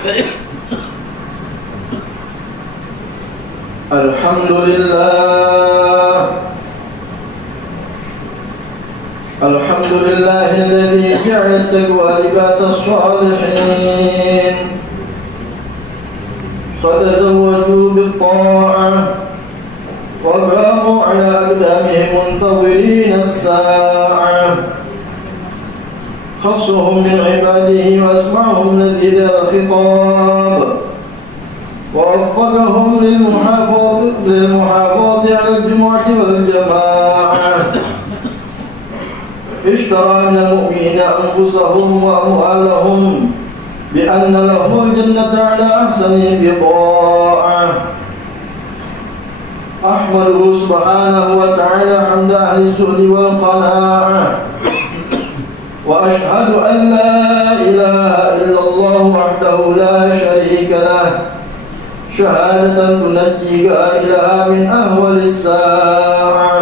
الحمد لله الذي جعل التقوى لباس الصالحين فتزودوا بالطاعة وباموا على أقدامهم منتظرين الساعة خصهم من عباده وأسمعهم لذيذ الخطاب ووفقهم للمحافظة على الجمعة والجماعة اشترى من المؤمنين أنفسهم وأموالهم بأن لهم الجنة على أحسن بضاعة أحمده سبحانه وتعالى حمد أهل الزهد والقناعة وأشهد أن لا إله إلا الله وحده لا شريك له شهادة تنجي قائلها من أهول الساعة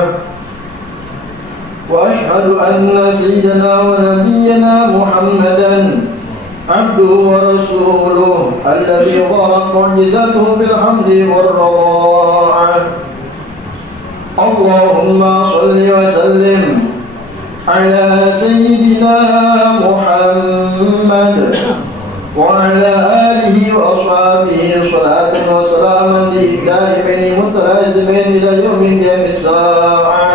وأشهد أن سيدنا ونبينا محمدا عبده ورسوله الذي ظهرت معجزته بالحمد والرضاعة اللهم صل وسلم على سيدنا محمد وعلى آله وأصحابه صلاة وسلاما دائمين متلازمين إلى يوم قيام الساعة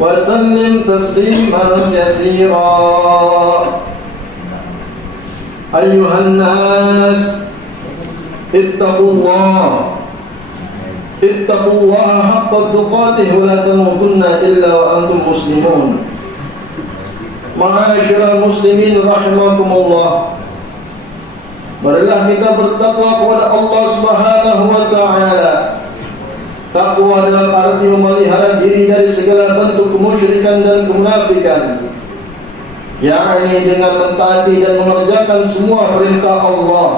وسلم تسليما كثيرا أيها الناس اتقوا الله حق تقاته ولا تموتن إلا وأنتم مسلمون معاشر المسلمين رحمكم الله. Marilah kita bertakwa kepada Allah Subhanahu wa taala. Takwa dalam arti memelihara diri dari segala bentuk kemusyrikan dan kemunafikan, yakni dengan mentaati dan mengerjakan semua perintah Allah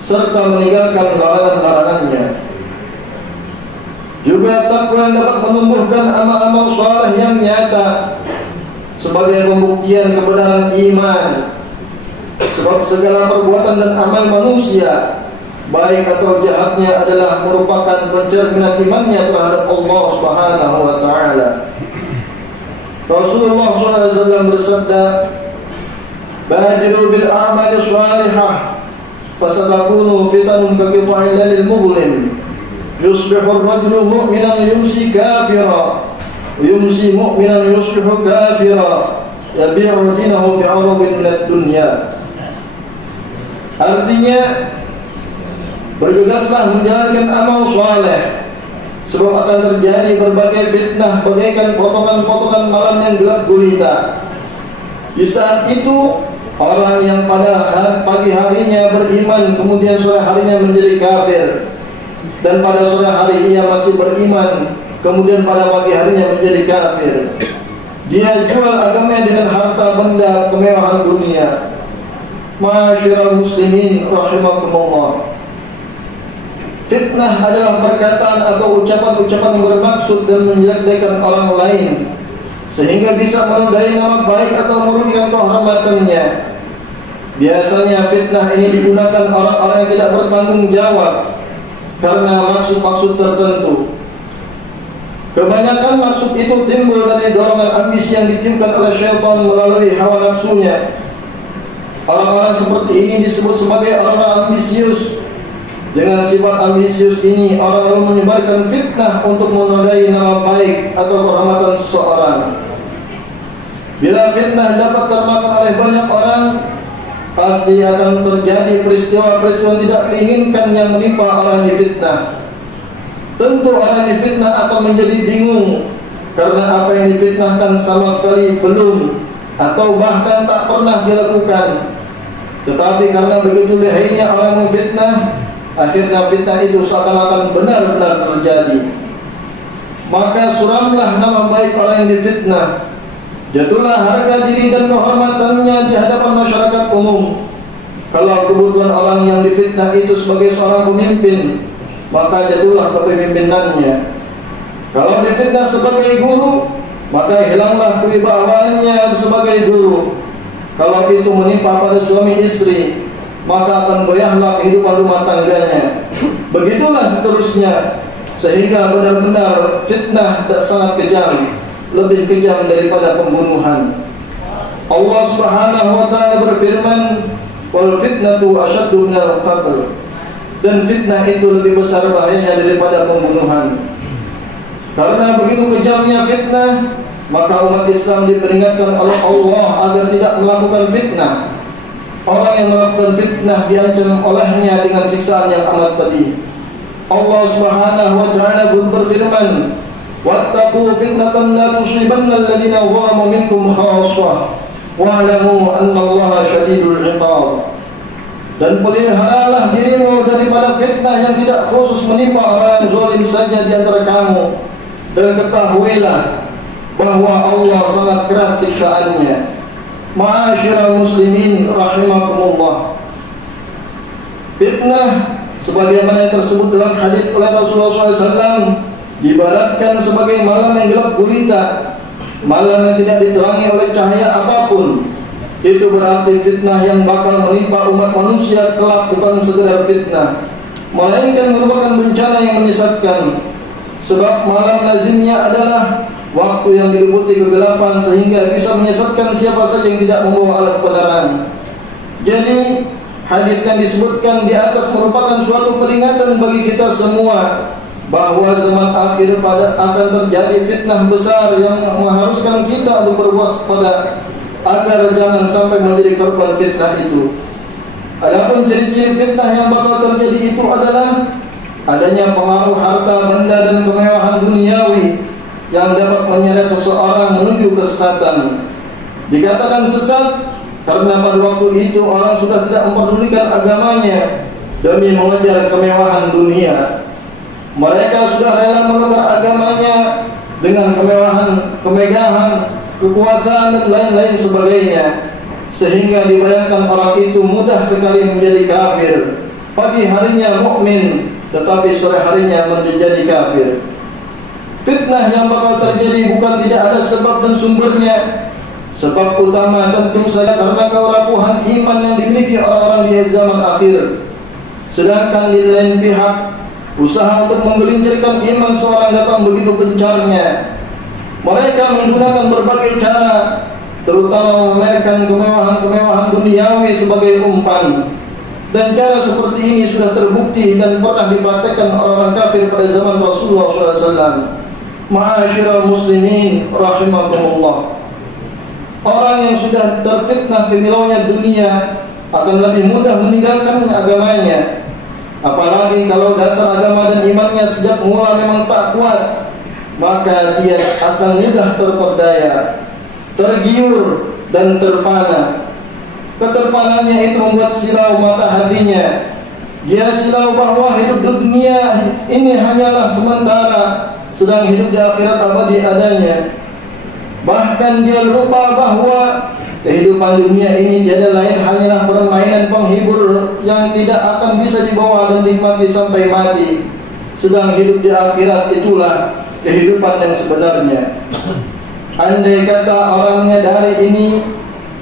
serta meninggalkan larangan-larangannya. Juga takwa yang dapat menumbuhkan amal-amal saleh yang nyata sebagai pembuktian kebenaran iman. Sebab segala perbuatan dan amal manusia, baik atau jahatnya, adalah merupakan pencerminan imannya terhadap Allah Subhanahu wa taala. Rasulullah SAW bersabda, "Badiru bil a'mali shalihah, fasatakunu fitanun kaqita'il lailil muzlim. Yusbihu ar-rajulu mu'minan yumsi kafira, yumsi mu'minan yusbihu kafira, yabi'u dinahu bi'aradin minad dunya." Artinya, bergegaslah menjalankan amal saleh, sebab akan terjadi berbagai fitnah bagaikan potongan-potongan malam yang gelap gulita. Di saat itu, orang yang pada pagi harinya beriman kemudian sore harinya menjadi kafir, dan pada sore hari ia masih beriman kemudian pada pagi harinya menjadi kafir. Dia jual agamanya dengan harta benda kemewahan dunia. Ma'asyiral muslimin rahimakumullah. Fitnah adalah perkataan atau ucapan-ucapan yang bermaksud dan menjelek-jelekan orang lain sehingga bisa menodai nama baik atau merugikan kehormatannya. Biasanya fitnah ini digunakan orang-orang yang tidak bertanggung jawab karena maksud-maksud tertentu. Kebanyakan maksud itu timbul dari dorongan ambisi yang ditiupkan oleh syaitan melalui hawa nafsunya. Orang-orang seperti ini disebut sebagai orang-orang ambisius. Dengan sifat ambisius ini, orang lalu menyebarkan fitnah untuk menodai nama baik atau kehormatan seseorang. Bila fitnah dapat termakan oleh banyak orang, pasti akan terjadi peristiwa-peristiwa tidak diinginkan yang menimpa orang yang difitnah. Tentu orang yang difitnah akan menjadi bingung karena apa yang difitnahkan sama sekali belum atau bahkan tak pernah dilakukan. Tetapi karena begitu lihainya orang memfitnah, akhirnya fitnah itu seakan-akan benar-benar terjadi. Maka suramlah nama baik orang yang difitnah. Jatuhlah harga diri dan kehormatannya di hadapan masyarakat umum. Kalau kebutuhan orang yang difitnah itu sebagai seorang pemimpin, maka jatuhlah kepemimpinannya. Kalau difitnah sebagai guru, maka hilanglah kewibawaannya sebagai guru. Kalau itu menimpa pada suami istri, maka akan goyahlah kehidupan rumah tangganya. Begitulah seterusnya, sehingga benar-benar fitnah sangat kejam, lebih kejam daripada pembunuhan. Allah Subhanahu wa taala berfirman, "Wal fitnatu asyaddu minal qatl." Dan fitnah itu lebih besar bahayanya daripada pembunuhan. Karena begitu kejamnya fitnah, maka umat Islam diperingatkan oleh Allah agar tidak melakukan fitnah. Orang yang melakukan fitnah diancam olehnya dengan siksaan yang amat pedih. Allah Subhanahu wa taala berfirman, "Wattaqu fitnatan la tusibanna alladziina zalamu minkum khassah, wa'lamu annallaha syadidul 'iqab." Dan peliharalah dirimu daripada fitnah yang tidak khusus menimpa orang yang zalim saja di antara kamu, dan ketahuilah bahwa Allah sangat keras siksaannya. Ma'asyiral muslimin rahimakumullah. Fitnah sebagaimana yang tersebut dalam hadis oleh Rasulullah SAW diibaratkan sebagai malam yang gelap gulita, malam yang tidak diterangi oleh cahaya apapun. Itu berarti fitnah yang bakal menimpa umat manusia kelak bukan sekedar fitnah, melainkan merupakan bencana yang menyesatkan. Sebab malam lazimnya adalah waktu yang diliputi kegelapan sehingga bisa menyesatkan siapa saja yang tidak membawa alat penerangan. Jadi hadis yang disebutkan di atas merupakan suatu peringatan bagi kita semua bahwa zaman akhir akan terjadi fitnah besar yang mengharuskan kita untuk berwaspada agar jangan sampai menjadi korban fitnah itu. Adapun ciri-ciri fitnah yang bakal terjadi itu adalah adanya pengaruh harta benda dan kemewahan duniawi yang dapat menyeret seseorang menuju kesesatan. Dikatakan sesat karena pada waktu itu orang sudah tidak memperdulikan agamanya demi mengejar kemewahan dunia. Mereka sudah rela menukar agamanya dengan kemewahan, kemegahan, kekuasaan dan lain-lain sebagainya, sehingga dibayangkan orang itu mudah sekali menjadi kafir. Pagi harinya mukmin, tetapi sore harinya menjadi kafir. Fitnah yang bakal terjadi bukan tidak ada sebab dan sumbernya. Sebab utama tentu saja karena kerapuhan iman yang dimiliki orang-orang di zaman akhir. Sedangkan di lain pihak, usaha untuk menggelincirkan iman seorang datang begitu gencarnya. Mereka menggunakan berbagai cara, terutama memamerkan kemewahan-kemewahan duniawi sebagai umpan. Dan cara seperti ini sudah terbukti dan pernah dipraktekkan orang-orang kafir pada zaman Rasulullah SAW. Ma'asyiral muslimin rahimakumullah. Orang yang sudah terfitnah kemilaunya dunia akan lebih mudah meninggalkan agamanya. Apalagi kalau dasar agama dan imannya sejak mula memang tak kuat, maka dia akan mudah terperdaya, tergiur dan terpana. Keterpanannya itu membuat silau mata hatinya. Dia silau bahwa hidup di dunia ini hanyalah sementara, sedang hidup di akhirat abadi adanya. Bahkan dia lupa bahwa kehidupan dunia ini jadi lain hanyalah permainan penghibur yang tidak akan bisa dibawa dan dinikmati sampai mati. Sedang hidup di akhirat itulah kehidupan yang sebenarnya. Andai kata orangnya dari ini,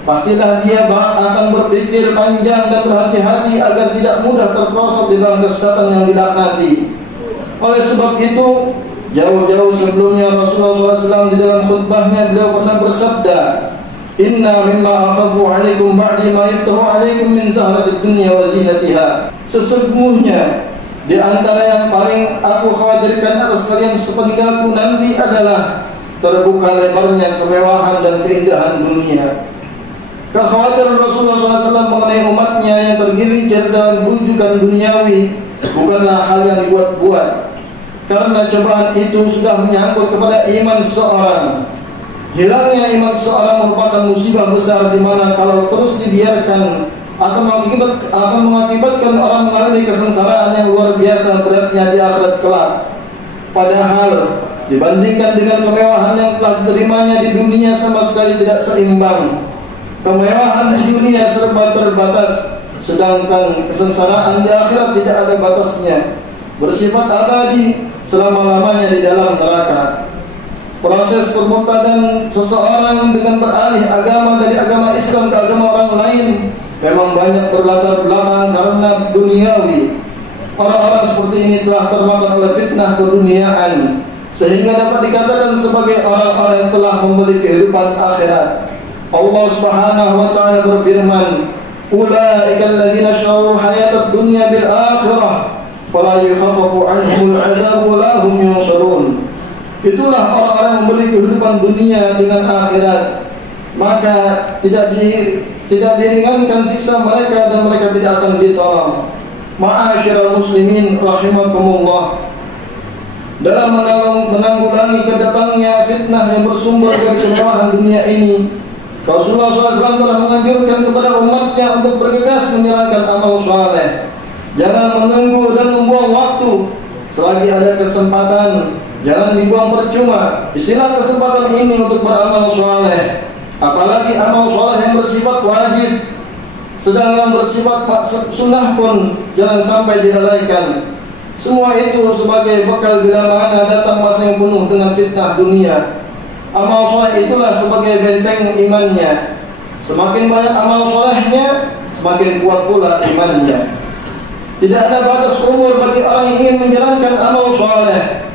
pastilah dia akan berpikir panjang dan berhati-hati agar tidak mudah terperosok di dalam kesesatan yang dilaknati. Oleh sebab itu, jauh-jauh sebelumnya Rasulullah SAW di dalam khutbahnya beliau pernah bersabda, "Inna mimma akhafu alaikum ba'di ma yaftahu alaikum min zahratid dunya wa zinatiha." Sesungguhnya di antara yang paling aku khawatirkan atas kalian sepeninggalku nanti adalah terbuka lebarnya kemewahan dan keindahan dunia. Kekhawatiran Rasulullah SAW mengenai umatnya yang tergelincir dalam bujukan duniawi bukanlah hal yang dibuat-buat, karena cobaan itu sudah menyangkut kepada iman seseorang. Hilangnya iman seseorang merupakan musibah besar di mana kalau terus dibiarkan akan mengakibatkan orang mengalami kesengsaraan yang luar biasa beratnya di akhirat kelak. Padahal dibandingkan dengan kemewahan yang telah diterimanya di dunia sama sekali tidak seimbang. Kemewahan di dunia serba terbatas, sedangkan kesengsaraan di akhirat tidak ada batasnya, bersifat abadi selama-lamanya di dalam neraka. proses permurtadan seseorang dengan beralih agama dari agama Islam ke agama orang lain memang banyak berlatar belakang karena duniawi. Orang-orang seperti ini telah termakan oleh fitnah keduniaan, sehingga dapat dikatakan sebagai orang-orang yang telah memiliki kehidupan akhirat. Allah Subhanahu wa taala berfirman, "Ulaika alladziina syarau hayatad dunya bil akhirah, fala yukhaffafu 'anhumul 'adzab wa la hum yunsharun." Itulah orang-orang yang memiliki kehidupan dunia dengan akhirat, maka tidak diringankan siksa mereka dan mereka tidak akan ditolong. Ma'asyiral muslimin rahimakumullah, dalam menanggulangi kedatangnya fitnah yang bersumber dari kemewahan dunia ini, Rasulullah SAW telah menganjurkan kepada umatnya untuk bergegas menjalankan amal saleh. Jangan menunggu dan membuang waktu. Selagi ada kesempatan, jangan dibuang percuma. Isilah kesempatan ini untuk beramal saleh. Apalagi amal saleh yang bersifat wajib. Sedang yang bersifat sunnah pun jangan sampai dilalaikan. Semua itu sebagai bekal bila mana datang masa yang penuh dengan fitnah dunia. Amal soleh itulah sebagai benteng imannya. Semakin banyak amal solehnya, semakin kuat pula imannya. Tidak ada batas umur bagi orang yang ingin menjalankan amal soleh.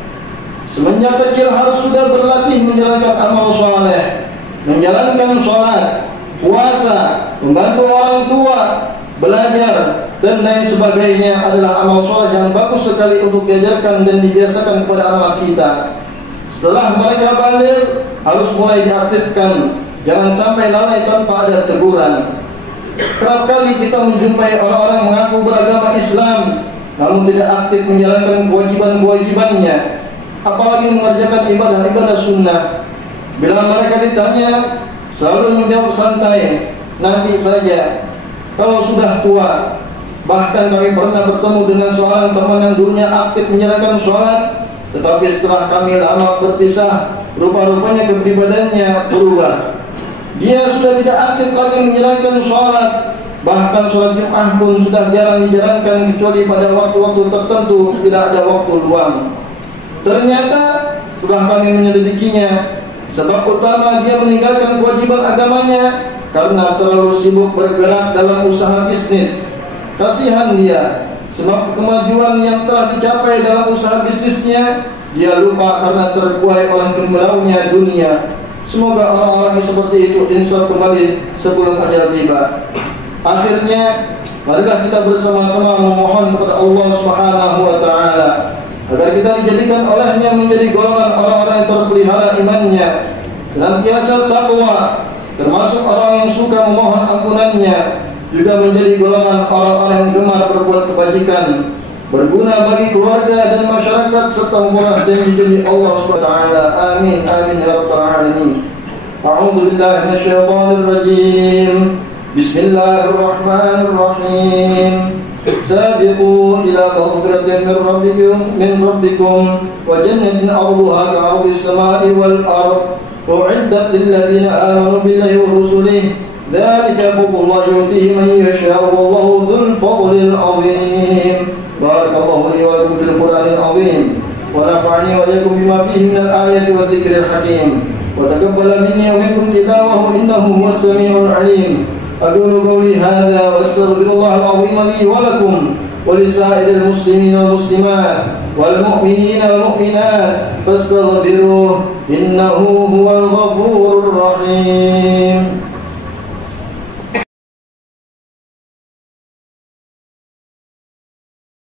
Semenjak kecil harus sudah berlatih menjalankan amal soleh, menjalankan sholat, puasa, membantu orang tua, belajar, dan lain sebagainya adalah amal soleh yang bagus sekali untuk diajarkan dan dibiasakan kepada anak kita. Setelah mereka balik, harus mulai diaktifkan. Jangan sampai lalai tanpa ada teguran. Kerap kali kita menjumpai orang-orang mengaku beragama Islam, namun tidak aktif menjalankan kewajiban-kewajibannya, apalagi mengerjakan ibadah-ibadah sunnah. Bila mereka ditanya, selalu menjawab santai, nanti saja, kalau sudah tua. Bahkan kami pernah bertemu dengan seorang teman yang dulunya aktif menjalankan sholat, tetapi setelah kami lama berpisah, rupa-rupanya kepribadiannya berubah. Dia sudah tidak aktif lagi menjalankan sholat, bahkan sholat Jumat pun sudah jarang dijalankan kecuali pada waktu-waktu tertentu, tidak ada waktu luang. Ternyata setelah kami menyelidikinya, sebab utama dia meninggalkan kewajiban agamanya karena terlalu sibuk bergerak dalam usaha bisnis. Kasihan dia, sebab kemajuan yang telah dicapai dalam usaha bisnisnya, dia lupa karena terbuai oleh gemulaunya dunia. Semoga orang-orang seperti itu insaf kembali sebelum ajal tiba. Akhirnya, marilah kita bersama-sama memohon kepada Allah Subhanahu wa taala agar kita dijadikan olehnya menjadi golongan orang-orang yang terpelihara imannya, senantiasa takwa, termasuk orang yang suka memohon ampunannya, juga menjadi golongan orang-orang yang gemar berbuat kebajikan, berguna bagi keluarga dan masyarakat, serta memperoleh janji-janji Allah SWT. Amin, amin ya rabbal alamin. A'udzu billahi minasyaitonir rajim. Bismillahirrahmanirrahim. Sabiqu ila maghfiratin min rabbikum wa jannatin 'arduha ka'ardis samai wal ard, u'iddat lil ladzina amanu billahi wa rusulihi. ذلك فضل الله يؤتيه من يشاء والله ذو الفضل العظيم. بارك الله لي ولكم في القرآن العظيم ونفعني وإياكم بما فيه من الآيات والذكر الحكيم وتقبل مني ومنكم تلاوته إنه هو السميع العليم. أقول قولي هذا وأستغفر الله العظيم لي ولكم ولسائر المسلمين والمسلمات والمؤمنين والمؤمنات فاستغفروه إنه هو الغفور الرحيم.